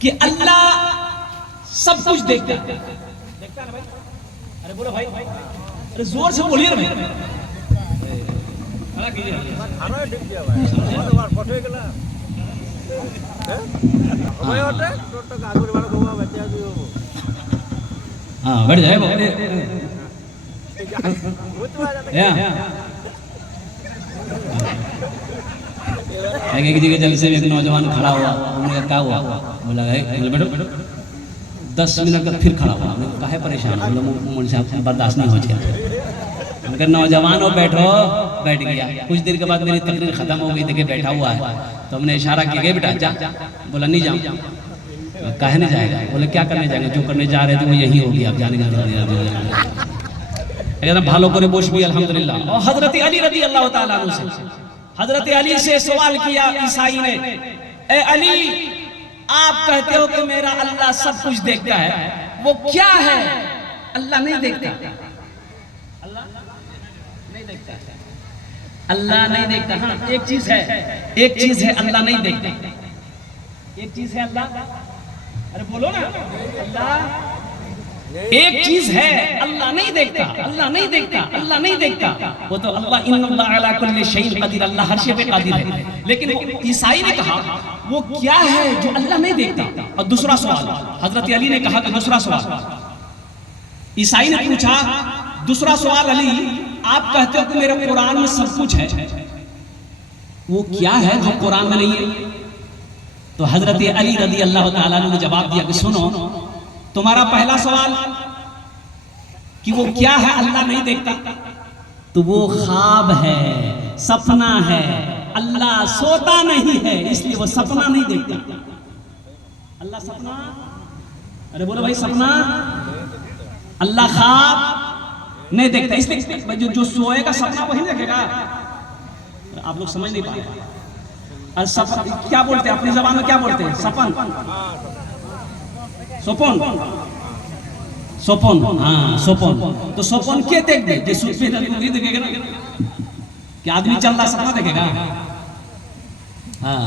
कि अल्लाह सब कुछ देखता है, देखता है ना भाई? अरे बोलो भाई, अरे जोर से बोलिए ना भाई। हाँ बैठ जाए किसी के जलसे में एक नौजवान खड़ा हुआ, उन्होंने कहा क्या हुआ? बोला बैठो 10 मिनट तक फिर खड़ा हुआ। उन्होंने कहा है परेशान, बोला मुझे आपसे बर्दाश्त नहीं हो गया। उनका नौजवान हो बैठो, बैठ गया। कुछ देर के बाद मेरी तकरीर खत्म हो गई, देखे बैठा हुआ है तो हमने इशारा किया गया बेटा जा। बोला नहीं जाऊँ। काहे नहीं जाएगा? बोले क्या करने जाएंगे? जो करने जा रहे थे वो यही होगी, आप जाने का एकदम भालो करे बोश भी अल्हम्दुलिल्लाह। और हजरत अली रज़ी अल्लाह ताला अन्हु से, हजरत अली से सवाल किया ईसाई ने, ए अली आप कहते हो कि मेरा अल्लाह सब कुछ देखता है, वो क्या है? अल्लाह नहीं देखता, अल्लाह नहीं देखता, अल्लाह नहीं देखता। हाँ एक चीज है, एक चीज है अल्लाह नहीं देखता, एक चीज है अल्लाह, अरे बोलो ना, अल्लाह एक चीज है, अल्लाह नहीं देखता, अल्लाह नहीं देखता, अल्लाह नहीं देखता, वो तो अल्लाह इन्नल्लाह अला कुल्ली शैइन कदीर, अल्लाह हर शे पे कादिर है। लेकिन वो ईसाई ने कहा वो क्या है जो अल्लाह नहीं देखता। और दूसरा सवाल हजरत अली ने कहा कि दूसरा सवाल, ईसाई ने पूछा दूसरा सवाल, अली आप कहते हो कि मेरे कुरान में सब कुछ है, वो क्या है जो कुरान में नहीं है? तो हजरत अली रदी अल्लाह तआला अन्हु ने जवाब दिया कि सुनो, तुम्हारा पहला सवाल कि वो क्या है अल्लाह नहीं देखता, तो वो ख्वाब है, सपना है। अल्लाह सोता नहीं है इसलिए वो सपना नहीं देखता। अल्लाह सपना, अरे बोलो भाई सपना, अल्लाह ख्वाब नहीं देखता, इसलिए जो सोएगा सपना वही देखेगा। आप लोग समझ नहीं पाए। और सपन क्या बोलते हैं अपनी जबान में, क्या बोलते हैं? सपन, सोपन, सोपन, हाँ सोपन। तो सोपन के देख दे जे सूत पे नहीं देखेगा ना, क्या आदमी चल रहा सपना देखेगा? हाँ,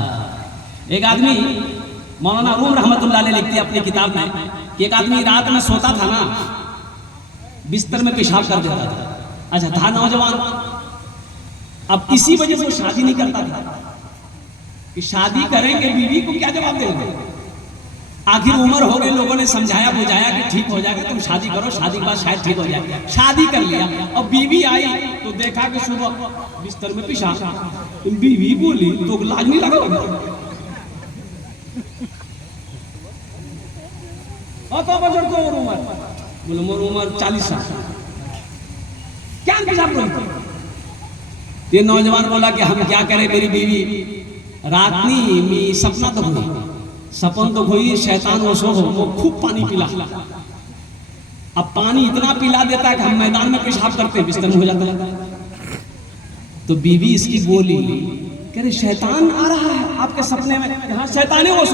एक आदमी मौलाना रूम रहमतुल्लाह अलैह लिखती है अपनी किताब में कि एक आदमी रात में सोता था ना, बिस्तर में पेशाब कर देता था। अच्छा था नौजवान, अब इसी वजह से वो शादी नहीं करता था कि शादी करेंगे बीवी को क्या जवाब देंगे। आखिर उम्र हो गई, लोगों ने समझाया बुझाया कि ठीक हो जाएगा, तुम शादी करो, शादी के बाद शायद ठीक हो जाए। शादी कर लिया, अब बीवी आई तो देखा कि सुबह बिस्तर में पेशाब। बीवी बोली तो लाज नहीं लगा, बोले मोर उम्र 40 साल, क्या पेशाब करो? ये नौजवान बोला कि हम क्या करें, मेरी बीवी रात में सपना तो हुई, सपन तो हुई, शैतान वो खूब पानी पिला। अब पानी इतना पिला देता है कि हम मैदान में पेशाब करते बिस्तर में हो जाता है। तो बीवी इसकी बोली, कह रहे शैतान आ रहा है आपके सपने में। हाँ शैतान है, वो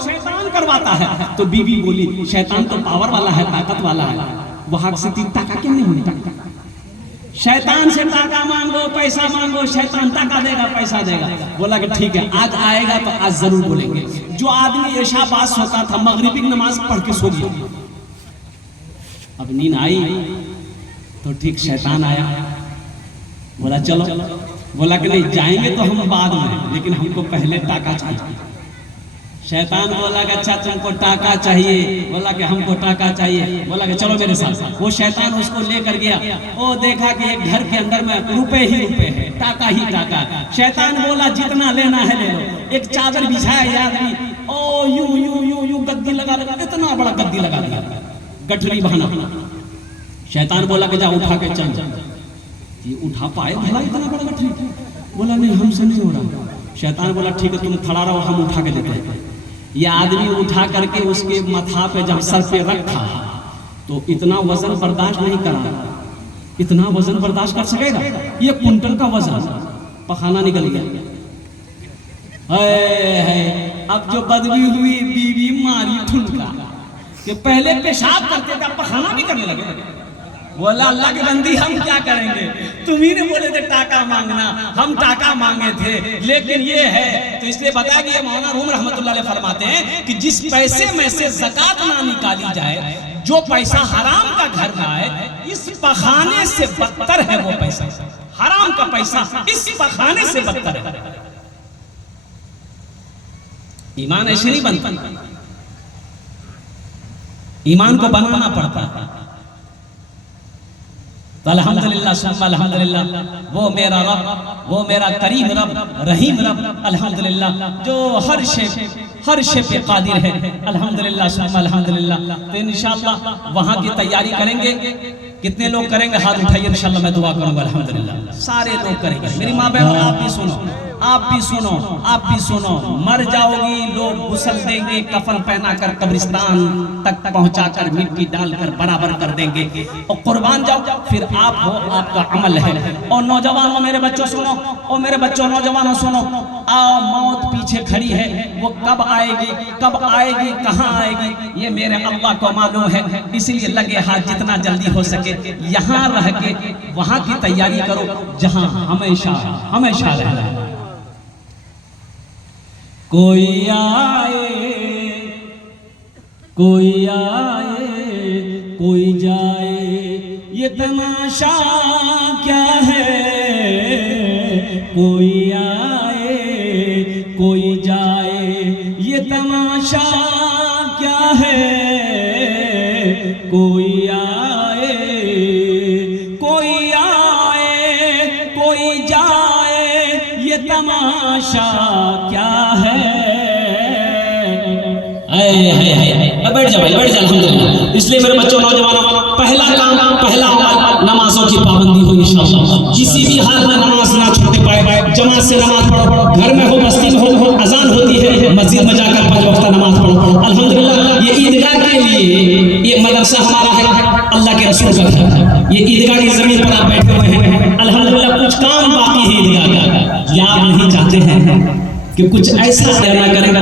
शैतान करवाता है। तो बीवी बोली शैतान तो पावर वाला है, ताकत वाला है, वहां से ताका क्यों नहीं होता? शैतान से टाका मांगो, पैसा मांगो, शैतान टाका देगा, पैसा देगा। बोला कि ठीक है, आज आएगा तो आज जरूर बोलेंगे। जो आदमी ऐशा बात सोता था, मगरिबी की नमाज पढ़ के सो गया। अब नींद आई तो ठीक शैतान आया, बोला चलो, बोला कि नहीं जाएंगे तो हम बाद में, लेकिन हमको पहले टाका चाहिए। शैतान बोला कि अच्छा तुमको टाका चाहिए, बोला कि हमको टाका चाहिए, बोला कि चलो मेरे साथ। वो शैतान उसको लेकर गया, वो देखा कि एक घर के अंदर में रुपए ही रुपए है, टाका ही टाका। शैतान बोला जितना लेना है ले लो। एक चादर बिछाया आदमी, ओ यू यू यू यू गद्दी लगा लगा, इतना बड़ा गद्दी लगा दिया, गठरी बहाना। शैतान बोला कि जा उठा के चल जा। ये उठा पाए भला इतना बड़ा गठरी? बोला नहीं हमसे नहीं हो रहा। शैतान बोला ठीक है तुम खड़ा रहो, हम उठा के देते हैं। ये आदमी उठा करके उसके माथा पे जब सर पे रखा तो इतना वजन बर्दाश्त नहीं करा। इतना वजन बर्दाश्त कर सकेगा? ये कुंटल का वजन, पखाना निकल गया। अब जो बदबू हुई, बीवी मारी ठुनका कि पहले पेशाब करते थे, पखाना भी करने लगे। बोला अल्लाह की बंदी हम क्या करेंगे, तुम्ही ने बोले थे टाका मांगना, हम टाका मांगे थे, लेकिन ये है। तो इसलिए बताया कि ये मौलाना रूम रहमतुल्लाह अलैह फरमाते हैं कि जिस पैसे में से ज़कात ना निकाली जाए, जो पैसा हराम का घर में आए, इस पखाने से बदतर है वो पैसा। हराम का पैसा इस पखाने से बदतर है। ईमान ऐसे नहीं बनता, ईमान को बनाना पड़ता है। तो अल्हम्दुलिल्लाह सुम्मा अल्हम्दुलिल्लाह, वो मेरा रब, वो मेरा करीम रब, रहीम रब, अल्हम्दुलिल्लाह, जो हर शे पे कादिर है। अल्हम्दुलिल्लाह सुम्मा अल्हम्दुलिल्लाह। तो इंशाअल्लाह वहाँ की तैयारी करेंगे। कितने लोग करेंगे हाथ उठाइए, इंशाअल्लाह मैं दुआ करूंगा। अल्हम्दुलिल्लाह सारे लोग करेंगे। मेरी माँ बहन आप भी सुनो, आप भी सुनो, आप भी सुनो। मर जाओगी, लोग गुस्ल देंगे, कफन पहना कर कब्रिस्तान तक पहुंचाकर मिट्टी डालकर बराबर कर देंगे और कुर्बान जाओ, फिर आप हो, आपका अमल है। और नौजवानों, मेरे बच्चों सुनो, और मेरे बच्चों नौजवानों सुनो, आओ मौत पीछे खड़ी है, वो कब आएगी, कब आएगी, कहाँ आएगी, ये मेरे अल्लाह को मालूम है। इसलिए लगे हाथ जितना जल्दी हो सके यहाँ रह के वहाँ की तैयारी करो जहाँ हमेशा हमेशा रहना है। कोई आए कोई जाए ये तमाशा क्या है, कोई आए कोई जाए ये तमाशा क्या है, कोई आए कोई जाए ये तमाशा क्या है। बैठ जा भाई, बैठ जा। अल्हम्दुलिल्लाह। इसलिए मेरे बच्चों, नौजवानों, पहला काम, पहला अमल नमाजों की पाबंदी हो इंशाअल्लाह। किसी भी हाल में नमाज ना छूटने पाए। जमात से नमाज पढ़ो, घर में हो, बस्ती में हो, अजान होती है, मस्जिद में जाकर 5 वक्त नमाज पढ़ो। अल्हम्दुलिल्लाह। ये ईदगाह के लिए ये मदरसा हमारा है, अल्लाह के रसूल का घर। ये ईदगाह की जमीन पर आप बैठे हुए हैं। अल्हम्दुलिल्लाह। कुछ काम बाकी है ईदगाह का, या आप नहीं चाहते हैं कि कुछ ऐसा ना करें,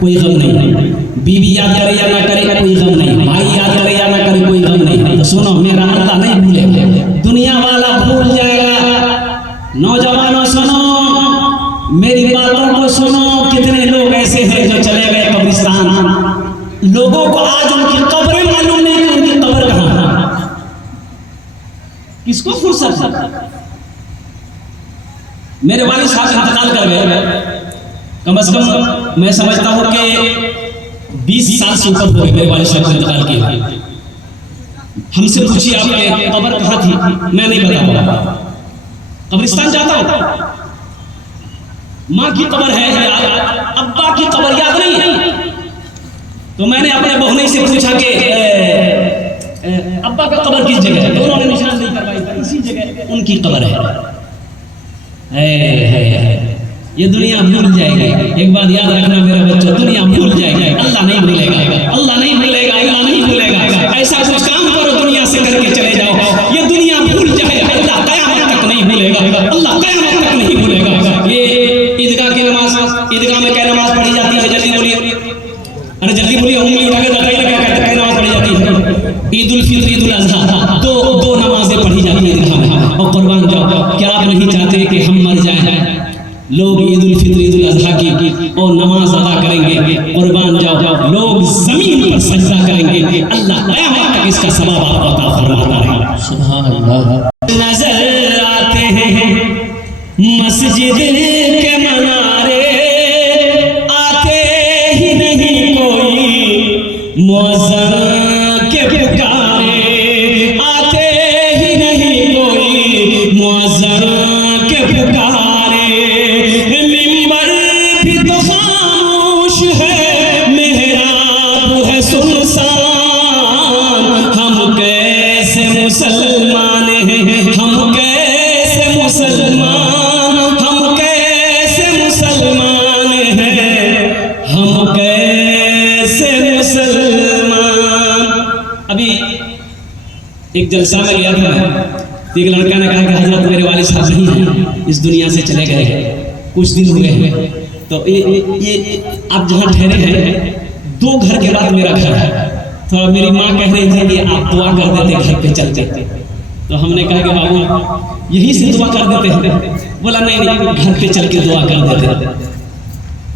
कोई गम नहीं। बीवी याद करे या ना करे, कोई गम नहीं। भाई याद करे या ना करे, कोई गम नहीं। तो सुनो, मेरा अल्लाह नहीं भूलेगा, दुनिया वाला भूल जाएगा। नौजवानों सुनो, मेरी बातों को सुनो। कितने लोग ऐसे हैं जो चले गए कब्रिस्तान, लोगों को आज उनकी कब्रें मालूम नहीं कि उनकी कब्र कहाँ है। किसको फुर्सत। मेरे वालिद साहब इंतकाल कर गए, कम से कम मैं समझता हूँ कि 20 साल से ऊपर हो गए मेरे वालिद साहब इंतकाल किए। हमसे पूछिए आपके कब्र कहाँ थी, मैं नहीं बता। कब्रिस्तान जाता हूँ, माँ की कब्र है याद, अब्बा की कब्र याद नहीं है। तो मैंने अपने बहुने से पूछा कि अब्बा का कब्र किस जगह है। दोनों ने निशान नहीं करवाई, इसी जगह उनकी कब्र है। ये दुनिया भूल जाएगी। एक बात याद रखना मेरे बच्चों, दुनिया भूल जाएगी, अल्लाह नहीं भूलेगा, अल्लाह नहीं भूलेगा, अल्लाह नहीं भूलेगा। ऐसा कुछ काम करो दुनिया से करके चले जाओ, ये दुनिया भूल जाए, अल्लाह क़यामत तक नहीं भूलेगा, अल्लाह क़यामत तक नहीं भूलेगा। ये ईदगाह की नमाज, ईदगाह में क्या नमाज पढ़ी जाती है, जल्दी बोलिए। अरे जल्दी बोलिए, उंगली उठा के बताइए क्या कहते हैं, नमाज पढ़ी जाती है। ईद उल फित्र, ईद उल अज़हा, दो नमाजें पढ़ी जाती है ईदगाह में। और कुर्बान जाओ, क्या आप नहीं चाहते कि हम मर जाएं? लोग ईद उल फित्र, ईद उल अज़हा की और नमाज अदा करेंगे, कुर्बान जाओ, लोग जमीन पर सजदा करेंगे, अल्लाह क़यामत तक इसका सवाब आपको अता फरमाता रहेगा। सुभान अल्लाह। नजर आते हैं मस्जिद के मनारे, आते ही नहीं कोई मुअज़्ज़िन के पुकारे, आते ही नहीं कोई मुअज़्ज़िन के पुकारे। मिंबर भी तो खामोश है, मेहराब है सुनसान, हम कैसे मुसलमान हैं, हम कैसे मुसलमान, हम कैसे मुसलमान हैं, हम कैसे मुसलमान। अभी एक जलसा में गया था, एक लड़का ने कहा कि हजरत मेरे वालिद साहब नहीं हैं, इस दुनिया से चले गए हैं, कुछ दिन हुए हैं। तो ये आप जहाँ ठहरे हैं, 2 घर के बाद मेरा घर है। तो मेरी माँ कह रही थी कि आप दुआ कर देते घर पे चलते। तो हमने कहा कि बाबू यहीं से दुआ कर देते हैं। बोला नहीं, घर पे चल के दुआ कर देते।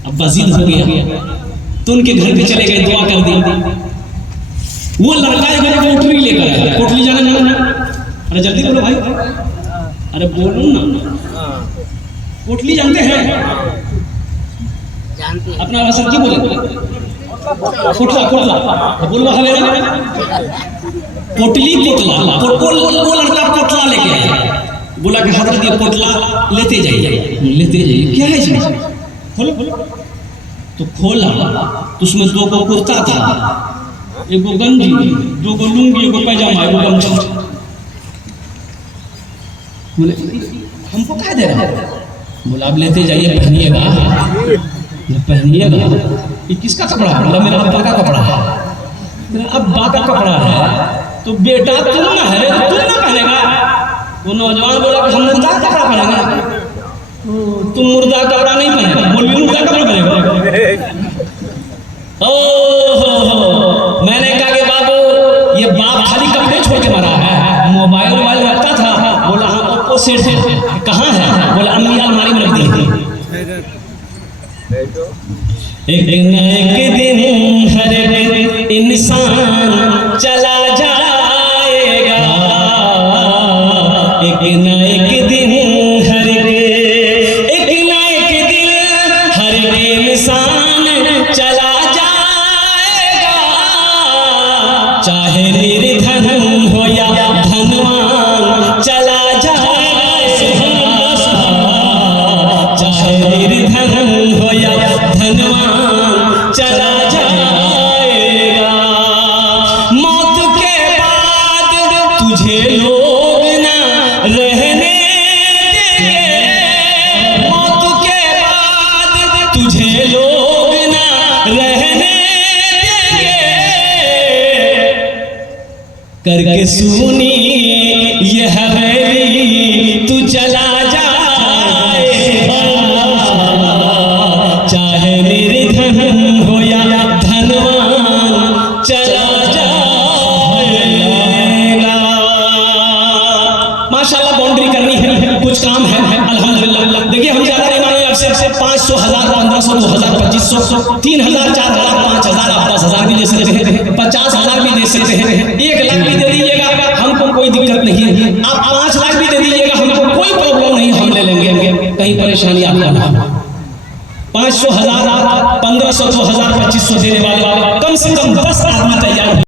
अब बजीद हो गया तो उनके घर पे चले गए, दुआ कर दी। वो लड़का एक कोटली लेकर आया, कोटली जाने ना। अरे जल्दी बोलो भाई, अरे बोलो ना। कोटली जानते हैं? अपना भाषा की बोले, कोटला बोलवा हवे ना, कोटली कोटला। वो लड़का कोटला लेके आया, बोला कि हजरत ये कोटला लेते जाइए। क्या है इसमें? खोलो। तो खोला तो उसमें 2 को कुर्ता था, 1 को गंजी, 2 को लुंगी, 1 को पैजामा, 1 को गमछा। बोले हमको क्या दे रहा है? बोला आप लेते जाइए, पहनिएगा। ये किसका कपड़ा है? बोला मेरा अब्बा का कपड़ा है। मेरा अब्बा का कपड़ा है तो बेटा तुम ना है, तुम ना पहनेगा। वो नौजवान बोला कि हम मुर्दा कपड़ा पहनेंगे। तुम मुर्दा कपड़ा नहीं पहनेगा, बोल भी मुर्दा कपड़ा पहनेगा। ओहो, मैंने कहा कि बाबू ये बाप खाली कपड़े छोड़ के मरा है, मोबाइल रखता था। बोला हाँ, ओप्पो सेट कहाँ है? बोला अम्मी अलमारी में रख दी थी। एक दिन हर इंसान चला जा एक न एक दिन हर के, एक न एक दिन हर के इंसान चला जाएगा, चाहे निर्धन हो या धनवान चला जाएगा, चाहे निर्धन हो या धनवान चला जाएगा। मौत के बाद तुझे लोग ना रहने देंगे, मौत के बाद तुझे लोग ना रहने देंगे, करके सुनी ये हवेली तू चला जाएगा, चाहे निर्धन हो या धनवान चला जाएगा। माशाल्लाह बाउंड्री करनी है, कुछ काम है अल्हम्दुलिल्लाह। देखिए हम ज्यादा नहीं मांगे आपसे, 500, 1000, 1500, 2000, 2500, 3000, 4000, 5000, आप 10,000 भी दे सकते हैं, 50,000 भी दे सकते हैं, 1 लाख भी दे दीजिएगा, हमको कोई दिक्कत नहीं है। आप 5 लाख भी दे दीजिएगा, हमको कोई प्रॉब्लम नहीं, हम ले लेंगे, कहीं परेशानी आपका ना हो। 500, 1000, 1500, 2000, 2500 देने वाले कम से कम 10 आदमी तैयार